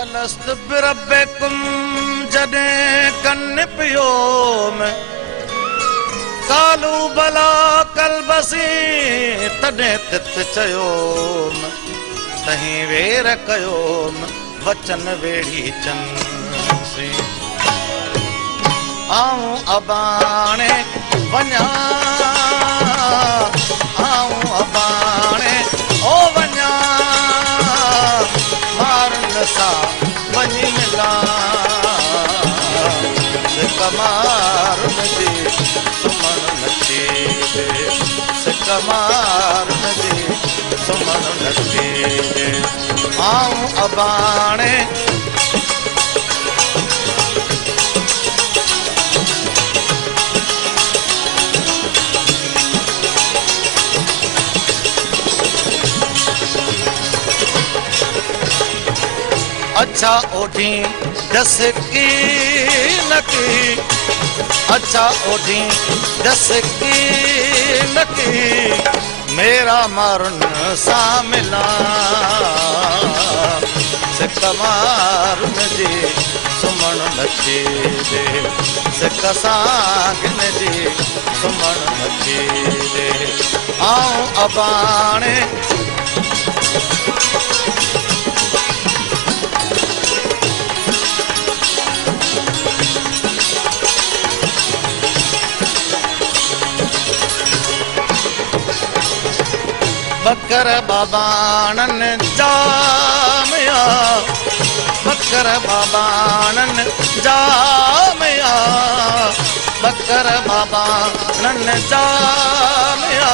अलस्त बिरब्बिकुम जॾहिं कन पियो में कालू बला कलबसी तॾहिं तित चयो तहीं वेर कयो वचन वेड़ी चंसी आऊं अबाणे वञा आऊं अबाणे ओ वञा मारन सां वञी मिला कमारुन जी सुमन नची दे कमारुन जी सुमन नची दे आऊं अबाणे अच्छा ओढ़ी दस की नकी अच्छा ओढ़ी दस की नकी मेरा मारुन सा मिला सिक मारुन जी सुमन नची दे सिक सांगिन जी सुमन नची दे आऊं अबाणे बकर बाबाणन जामया बकर बाबाणन जामया बकर बाबाणन जामया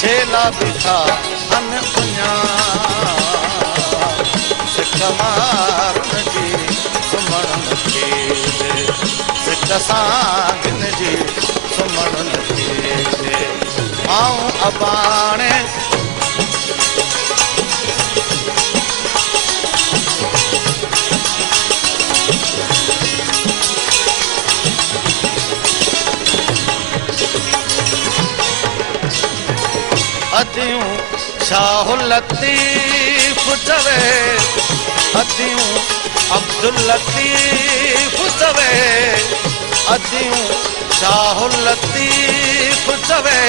छेला बिठा अन पुञा सिक मारुन जी सुमन नची दे सिक सांगिन जी सुमन नची दे आऊं अबाणे अदियूं शाहुल लतीफ चवे अदियूं अब्दुल लतीफ चवे अदियूं शाहुल लतीफ चवे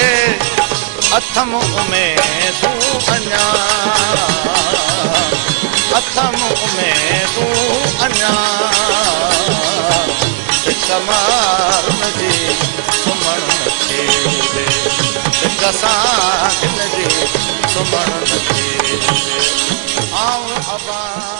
अथम उमेदूं अञा अथम उमेदूं अञा सिक मारुन जी सुमन नची दे सिक सांगिन जी सुमन नची दे आऊं अबाणे